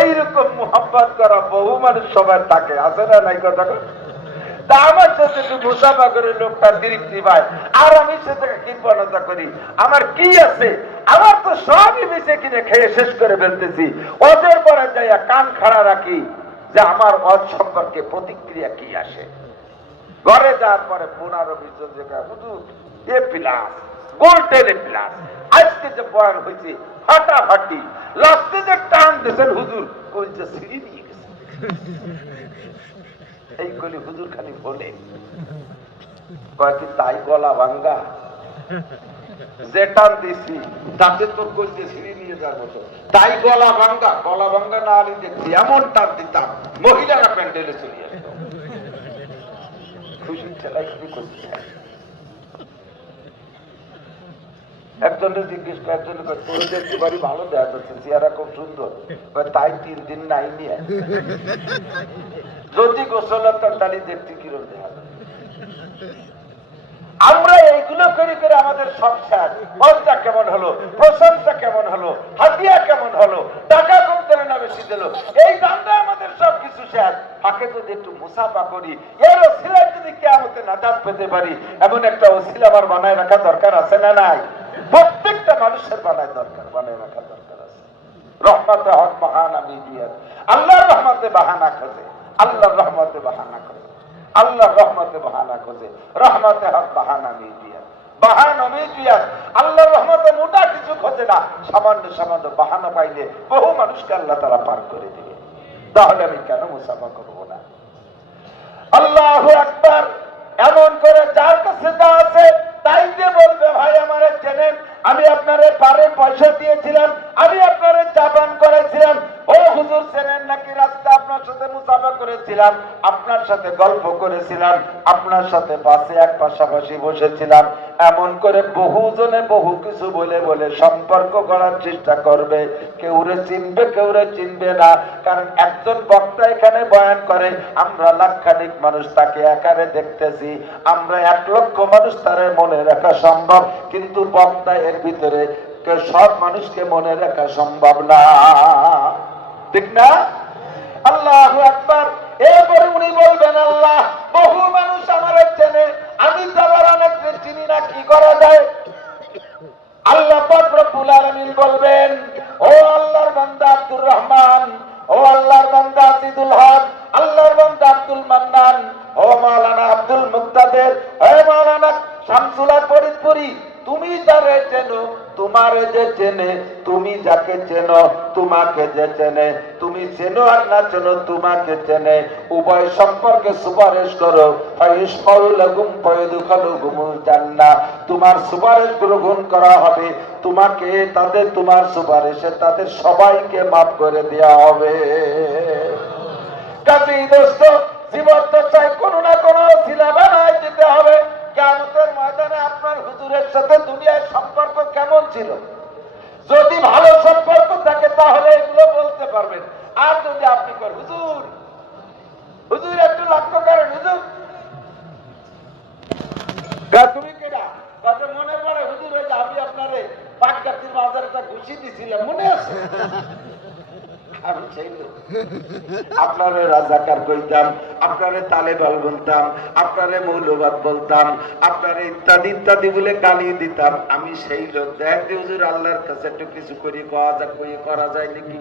এইরকম মোহাম্মত করা বহু মানুষ সবার থাকে, আছে না নাই কথা? তা আমার সাথে একটু মুসাফা করে লোকটা তৃপ্তি পায়, আর আমি সেটাকে কৃপণতা করি। আমার কি আছে? আমার তো সবই বেঁচে কিনে খেয়ে শেষ করে ফেলতেছি। ওদের পরে যাইয়া কান খাড়া রাখি যে আমার অজ সম্পর্কে প্রতিক্রিয়া কি আসে। ঘরে যাওয়ার পরে 15-20 জন হুজুর এ প্লাস গোল্ডেন এ প্লাস, আজকে যে বয়ান হয়েছে ফাটাফাটি, লাস্টে যে টান দিয়েছেন হুজুর ওই যে সিঁড়ি নিয়ে গেছে। এই কলি হুজুর খালি বলে কয়েকটি তাই গলা ভাঙ্গা, যে টান দিছি তাতে তোর কলতে সিঁড়ি নিয়ে যাওয়ার মতো, তাই গলা ভাঙ্গা। গলা ভাঙ্গা না আলি দেখছি এমন টান দিতাম মহিলারা প্যান্ডেলে চলে আসতো। খুশি ছেলাই কি করতে একজনের জিজ্ঞেস করে, একজনের তোর দেখতে পারি ভালো দেখা যাচ্ছে, চেহারা খুব সুন্দর, তাই 3 দিন নাই নিয়ে যদি গোসল তালি দেখতে কিরম দেখা যায়। আমরা এইগুলো করে করে আমাদের সংসার মজা কেমন হলো, প্রশংসা কেমন হলো, হাতিয়া কেমন হলো, টাকা কম দিলে না বেশি দিল, এই দামটা আমাদের সবকিছু শেষ। ফাঁকে যদি একটু মুসাফা করি, এর ওসিলায় যদি কিয়ামতে নাজাত পেতে পারি, এমন একটা ওসিলা আমার বানায় রাখা দরকার আছে না নাই? প্রত্যেকটা মানুষের বানায় রাখা দরকার আছে। রহমতে হক বাহানা মিডিয়া, আল্লাহর রহমতে বাহানা খোঁজে, আল্লাহর রহমতে বাহানা খোঁজে, আল্লাহর রহমতে বাহানা খোঁজে, রহমতে হক বাহানা মিডিয়া, বাহানা মিডিয়া। আল্লাহর রহমতে মোটা কিছু খোঁজে না, সামান্য সামান্য বাহানা পাইলে বহু মানুষকে আল্লাহ তাআলা পার করে দিবে। তাহলে আমি কেন মুসাফা করবো না? আল্লাহু আকবার। এমন করে যার কাছে যা আছে তাই দিয়ে বলবে, ভাই আমারে চেনেন, আমি আপনারে পারে পয়সা দিয়েছিলাম, আমি আপনারে চাপান করেছিলাম, ও হুজুর চেনেন নাকি? রাস্তা আপনার সাথে মুসাফা করেছিলাম, আপনার সাথে গল্প করেছিলাম, আপনার সাথে বাসে এক পাশাপাশি বসেছিলাম। এমন করে বহুজনে বহু কিছু বলে বলে সম্পর্ক করার চেষ্টা করবে। কেউরে চিনবে, কেউরে চিনবে না। কারণ একজন বক্তা এখানে বয়ান করে, আমরা লাখখানিক মানুষ তাকে একারে দেখতেছি, আমরা 1 লক্ষ মানুষ তার মনে রাখা সম্ভব, কিন্তু বক্তা এর ভিতরে সব মানুষকে মনে রাখা সম্ভব না, ঠিক না? আল্লাহু আকবার। এরপরে উনি বলবেন, আল্লাহ বহু মানুষ আমার চেনে, আমি তো আবার অনেককে চিনি না, কি করা যায়? আল্লাহ পাক রব্বুল আলামিন বলবেন, ও আল্লাহর বান্দা আব্দুর রহমান, ও আল্লাহর বান্দা আজিদুল হক, আল্লাহর বান্দা আব্দুল মান্নান, ও মাওলানা আব্দুল মুক্তাদের, ও মাওলানা শামসুল্লাহ ফরিদপুরি, তুমি যারে চেনো, তোমারে যে চেনে, তুমি যাকে চেনো, তোমাকে যে চেনে, তুমি চেনো আর না চেনো তোমাকে চেনে, উভয় সম্পর্কে সুপারিশ করো। তোমার সুপারিশ গ্রহণ করা হবে, তোমাকে তাদের, তোমার সুপারিশে তাদের সবাইকে মাফ করে দেওয়া হবে। কাজেই দোস্ত, জীবন তো চাই কোনো না কোনো ওসিলা বানায় দিতে হবে। কিয়ামতের ময়দানে আপনার হুজুরের সাথে দুনিয়ার সম্পর্ক কেমন ছিল? যদি ভালো সম্পর্ক থাকে তাহলে এগুলো বলতে পারবেন। আর যদি আপনি করেন, হুজুর হুজুর একটু লক্ষ্য করেন, হুজুর তুমি কেডা? কাজে মনে পড়ে হুজুর, ওই যে আমি আপনারে পাকগাছির বাজারে একটা ঘুষি দিছিলাম, মনে আছে? আমি সেই আপনারে রাজাকার কইতাম, আপনারে তালেবান বলতাম, আপনারে মৌলবাদ বলতাম, আপনারে ইত্যাদি ইত্যাদি বলে গালি দিতাম। আমি সেই লোক। দেখ হুজুর, আল্লাহর কাছে একটু কিছু করি, করা যায় নাকি?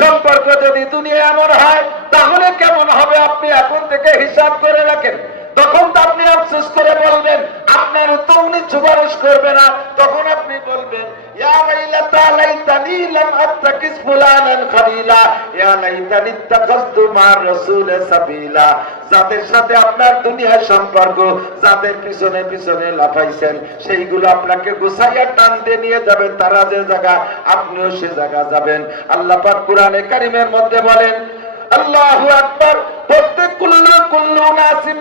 সম্পর্ক যদি দুনিয়া এমন হয় তাহলে কেমন হবে আপনি এখন থেকে হিসাব করে রাখেন। তখন তো আপনি আফসোস করে বলবেন, আপনার তো উনি সুপারিশ করবে না, তখন আপনি বলবেন, ইয়া লাইলাতা লাইতানি লাম আত্তাকিস ফুলানান খালিলা, ইয়া লাইতানি ইত্তাখাযতু মা'আর রাসূল সাবিলা। যাদের সাথে আপনার দুনিয়ার সম্পর্ক, যাদের পিছনে পিছনে লাফাইছেন, সেইগুলো আপনাকে গুছাইয়া টান দিয়ে নিয়ে যাবেন তারা যে জায়গা, আপনিও সে জায়গা যাবেন। আল্লাহ পাক কোরআনে কারীমের মধ্যে বলেন, আল্লাহু আকবার, প্রত্যেক কুল্লু নাসিম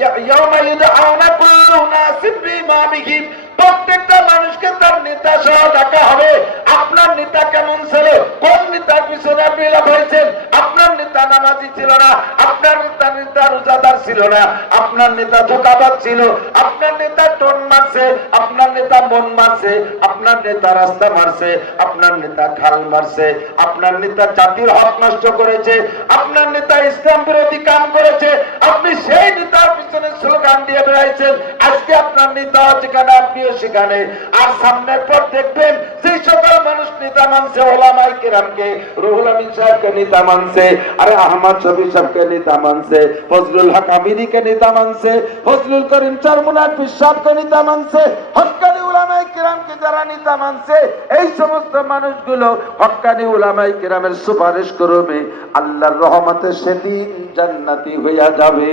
ইয়াওমা ইউদআউনা কুল্লু নাসিম বিইমামিহিম, প্রত্যেকটা মানুষকে তার নেতা সহ ডাকা হবে। আপনার নেতা কেমন ছিল? কোন নেতার পিছনে আপনি লাফাইছেন? আপনার নেতা নামাজি ছিল না, আপনার নেতা রোজাদার ছিল না, আপনার নেতা ধোঁকাবাজ ছিল, আপনার নেতা টোন মারছে, আপনার নেতা মন মারছে, আপনার নেতা রাস্তা মারছে, আপনার নেতা খাল মারছে, আপনার নেতা জাতির হক নষ্ট করেছে, আপনার নেতা ইসলাম বিরোধী কাম করেছে, আপনি সেই নেতার পিছনে স্লোগান দিয়ে বেড়াইছেন। আজকে আপনার নেতা যেখানে আপনিও সেখানে। আর সামনের পর দেখবেন যে সকল মানুষ নেতা মানছে, ওলামায়ে কেরামকে, রুহুল আমিন সাহেবকে নেতা মানছে, আরে আহমদ শফি সাহেবকে নেতা মানছে, ফজলুল হক আমিরিকে নেতা মানছে, ফজলুল করিম চরমুনার পীর সাহেবকে নেতা মানছে, হক্কানি উলামায়ে কেরামকে যারা নেতা মানছে, এই সমস্ত মানুষগুলো হক্কানি উলামায়ে কেরামের সুপারিশ করবে, আল্লাহর রহমতে সেদিন জান্নাতি হইয়া যাবে।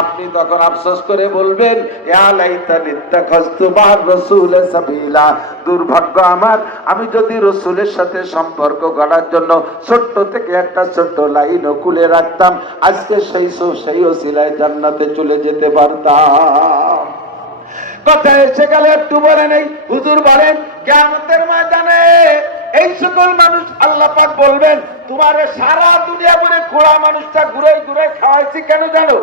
আপনি তখন আফসোস করে বলবেন, ইয়া লাইতানি ইত্তাখাযতু মা'আর রাসূলি সাবিলা, দুর্ভাগ্য আমার, আমি যদি রাসূলের সাথে সম্পর্ক গড়ার জন্য ছোট্ট থেকে একটা ছোট্ট লাইনও খুলে রাখতাম, আজকে সেই ওসিলায় জান্নাতে চলে যেতে পারতাম। কথা এসে গেলে একটু বলে নেই। হুজুর বলেন কিয়ামতের ময়দানে এই সকল মানুষ আল্লাহ পাক বলবেন, তোমারে সারা দুনিয়া ভরে খোড়া মানুষটা ঘুরে ঘুরে খাওয়াইছি কেন জানো?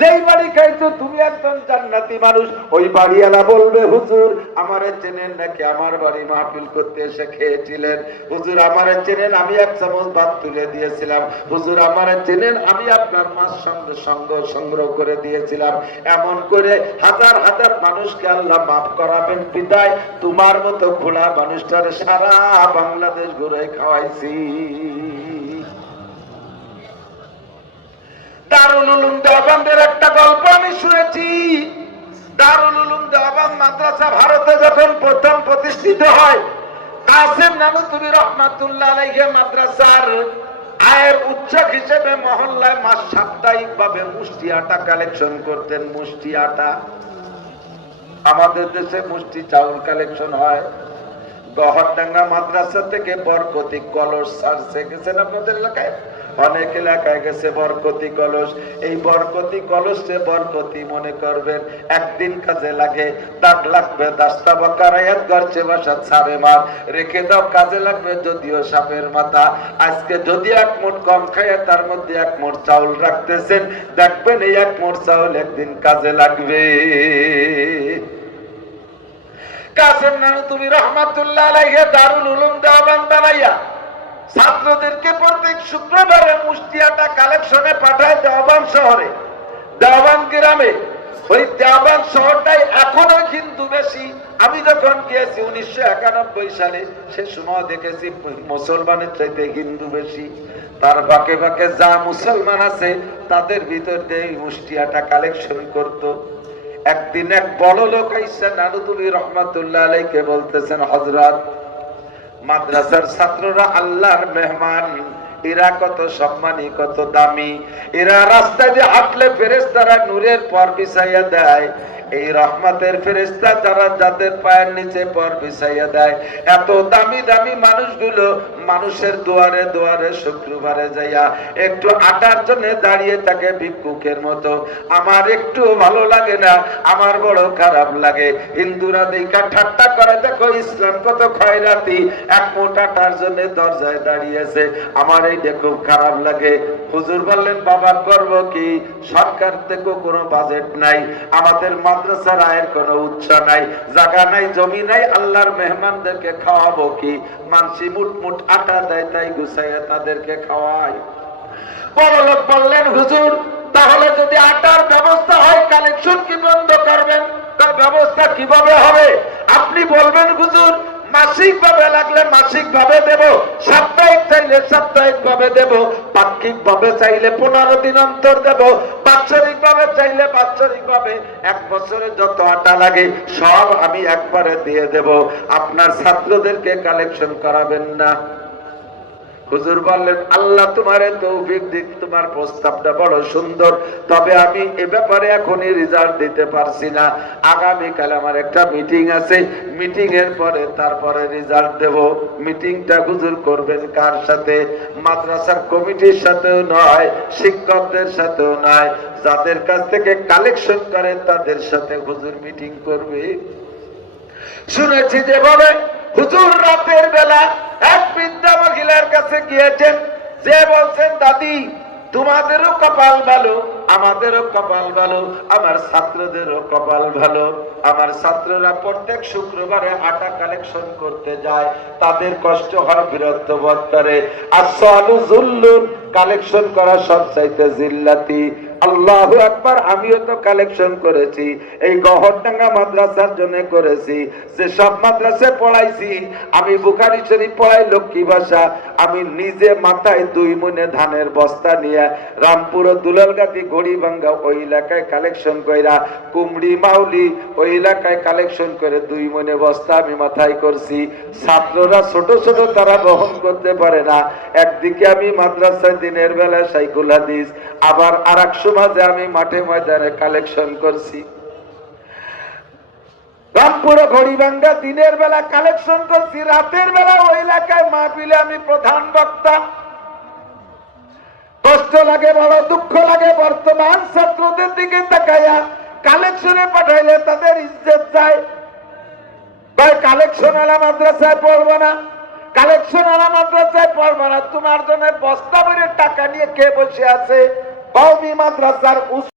যেই বাড়ি খাইছো তুমি একজন জান্নাতি মানুষ। ওই বাড়িওয়ালা বলবে, হুজুর আমারে চেনেন নাকি? আমার বাড়ি মাহফিল করতে এসে খেয়েছিলেন। হুজুর আমারে চেনেন? আমি এক চামচ ভাত তুলে দিয়েছিলাম। হুজুর আমারে চেনেন? আমি আপনার মাছ সংগ্রহ করে দিয়েছিলাম। এমন করে হাজার হাজার মানুষকে আল্লাহ মাফ করাবেন বিদায় তোমার মতো খোলা মানুষটারে সারা বাংলাদেশ ঘুরে খাওয়াইছি। দারুল উলুম দেওবন্দের একটা গল্প আমি শুনেছি। দারুল উলুম দেওবন্দ মাদ্রাসা ভারতে যখন প্রথম প্রতিষ্ঠিত হয়, কাসেম নানুতুবি রহমাতুল্লাহ আলাইহি মাদ্রাসার আয়ের উৎস হিসেবে মহল্লায় মাস সাপ্তাহিক ভাবে মুষ্টি আটা কালেকশন করতেন। মুষ্টি আটা, আমাদের দেশে মুষ্টি চাউল কালেকশন হয়। গহরডাঙ্গা মাদ্রাসা থেকে বরকতি কলস ছাড়ছে, গেছেন আপনাদের এলাকায়? অনেক এলাকায় গেছে বরকতি কলস। এই বরকতি কলসে বরকতি মনে করবেন, একদিন কাজে লাগে, দাগ লাগবে, দাস্তা বকারায়াত গরচে বাসা ছাড়ে মার, রেখে দাও কাজে লাগবে যদিও সাপের মাথা। আজকে যদি এক মুঠ কম খায় তার মধ্যে এক মুঠ চাউল রাখতেছেন, দেখবেন এই এক মুঠ চাউল একদিন কাজে লাগবে। কাসেম নানুতুবি রহমাতুল্লাহ আলাইহি দারুল উলুম দেওবন্দ বানাইয়া ছাত্রদেরকে প্রত্যেক শুক্রবারে মুষ্টি আটা কালেকশনে পাঠায় দেওবন্দ শহরে, দেওবন্দ গ্রামে। ওই দেওবন্দ শহরটাই এখনো হিন্দু বেশি। আমি যখন গিয়েছি 1991 সালে, সে সময় দেখেছি মুসলমানের চাইতে হিন্দু বেশি। তার বাকে বাকে যা মুসলমান আছে তাদের ভিতর দিয়ে মুষ্টি আটা কালেকশন করতো। একদিন এক বড় লোক আইসা নানুতুবি রহমাতুল্লাহ আলাইহিকে বলতেছেন, হযরত, মাদ্রাসার ছাত্ররা আল্লাহর মেহমান, এরা কত সম্মানী, কত দামি, এরা রাস্তা দিয়ে হাঁটলে ফেরেশতারা নূরের পর বিছাইয়া দেয়। এই রহমতের ফেরেশতা যারা যাদের পায়ের নিচে পর বিছাইয়া দেয়, এত দামি দামি মানুষগুলো মানুষের দুয়ারে দুয়ারে শুক্রবারে যাইয়া একটু আটার জন্য দাঁড়িয়ে থাকে ভিক্ষুকের মতো। আমার একটু ভালো লাগে না, আমার বড় খারাপ লাগে। হিন্দুরা দেখা ঠাট্টা করে, দেখো ইসলাম কত খয়রাতি, এক মুঠ আটার জন্য দরজায় দাঁড়িয়েছে, আমার এইটা খুব খারাপ লাগে। হুজুর বললেন, বাবা করব কি? সরকার থেকে কোনো বাজেট নাই, আমাদের মাদ্রাসার আয়ের কোনো উৎস নাই, জায়গা নাই, জমি নাই, আল্লাহর মেহমানদেরকে খাওয়াবো কি? মানসি মুঠ মুঠ আটা দেয়, তাই গুছাইয়া তাদেরকে খাওয়াই। বড় লোক বললেন, হুজুর তাহলে যদি আটার ব্যবস্থা হয়, কালেকশন কি বন্ধ করবেন? তার ব্যবস্থা কিভাবে হবে? আপনি বলবেন, হুজুর মাসিক ভাবে লাগলে মাসিক ভাবে দেব, সাপ্তাহিক চাইলে সাপ্তাহিক ভাবে দেব, পাক্ষিক ভাবে চাইলে 15 দিন অন্তর দেব, বাৎসরিক ভাবে চাইলে বাৎসরিক ভাবে, এক বছরে যত আটা লাগে সব আমি একবারে দিয়ে দেব, আপনার ছাত্রদেরকে কালেকশন করাবেন না। হুজুর বললেন, আল্লাহ তোমারে তৌফিক দিক, তোমার প্রস্তাবটা বড় সুন্দর, তবে আমি এ ব্যাপারে এখনই রেজাল্ট দিতে পারছি না। আগামীকাল আমার একটা মিটিং আছে, মিটিং এর পরে তারপরে রেজাল্ট দেব। মিটিংটা হুজুর করবেন কার সাথে? মাদ্রাসার কমিটির সাথেও নয়, শিক্ষকদের সাথেও নয়, যাদের কাছ থেকে কালেকশন করে তাদের সাথে হুজুর মিটিং করবে। শুনেছি যে বলে হুজুর রাতের বেলা এক বৃদ্ধা মহিলার কাছে গিয়েছেন, যে বলছেন, দাদি তোমাদেরও কপাল ভালো, আমাদেরও কপাল ভালো, আমার ছাত্রদেরও কপাল ভালো। আমার ছাত্ররা প্রত্যেক শুক্রবারে আটা কালেকশন করতে যায়, তাদের কষ্ট হয়, বিরক্ত বোধ করে। আসসালু যুল্লুন, কালেকশন করা সবচাইতে জিল্লাতি। আল্লাহু আকবার। আমিও তো কালেকশন করেছি, এই গহরডাঙ্গা মাদ্রাসার জন্য করেছি। যে সব মাদ্রাসায় পড়াইছি, আমি বুখারী শরীফ পড়াই লক্ষ্মী ভাষা, আমি নিজে মাথায় 2 মনে ধানের বস্তা নিয়ে রামপুর দুলালগাতি গড়িভাঙ্গা ওই এলাকায় কালেকশন কইরা, কুমড়ি মাউলি ওই এলাকায় কালেকশন করে 2 মনে বস্তা আমি মাথায় করছি। ছাত্ররা ছোট ছোট, তারা বহন করতে পারে না। একদিকে আমি মাদ্রাসায় দিনের বেলা শাইখুল হাদিস, আবার আরেক সমাজে আমি মাঠে ময়দানে কালেকশন করছি। রামপুর ঘড়িভাঙ্গা দিনের বেলা কালেকশন করছি, রাতের বেলা ওই এলাকায় মাহফিলে আমি প্রধান বক্তা। কষ্ট লাগে, বড় দুঃখ লাগে। বর্তমান ছাত্রদের দিকে তাকাইয়া কালেকশনে পাঠাইলে তাদের ইজ্জত যায়। ভাই কালেকশন আলা মাদ্রাসায় পড়বো না, কালেকশন আলা মাদ্রাসায় পড়বো না। তোমার জন্য বস্তা ভরে টাকা নিয়ে কে বসে আছে? কওমি মাদ্রাসার